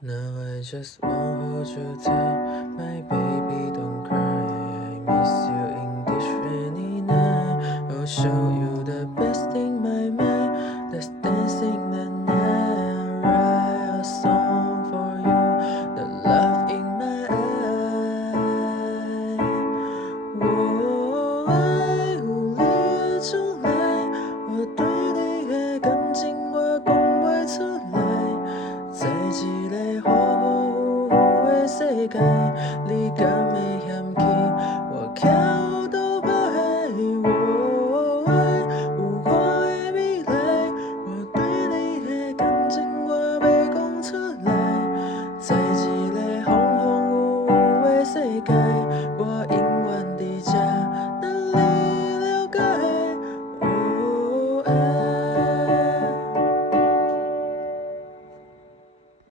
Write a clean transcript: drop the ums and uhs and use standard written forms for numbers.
Now I just want hold you tight, my baby don't cry. I miss you in this rainy night. I'll show you the best in my mind. Let's dance in the night. Write a song for you, the love in my eye. 我爱胡列出来，我對你嘅感情我講唔出來。在這個好好好好嘅世界，你敢會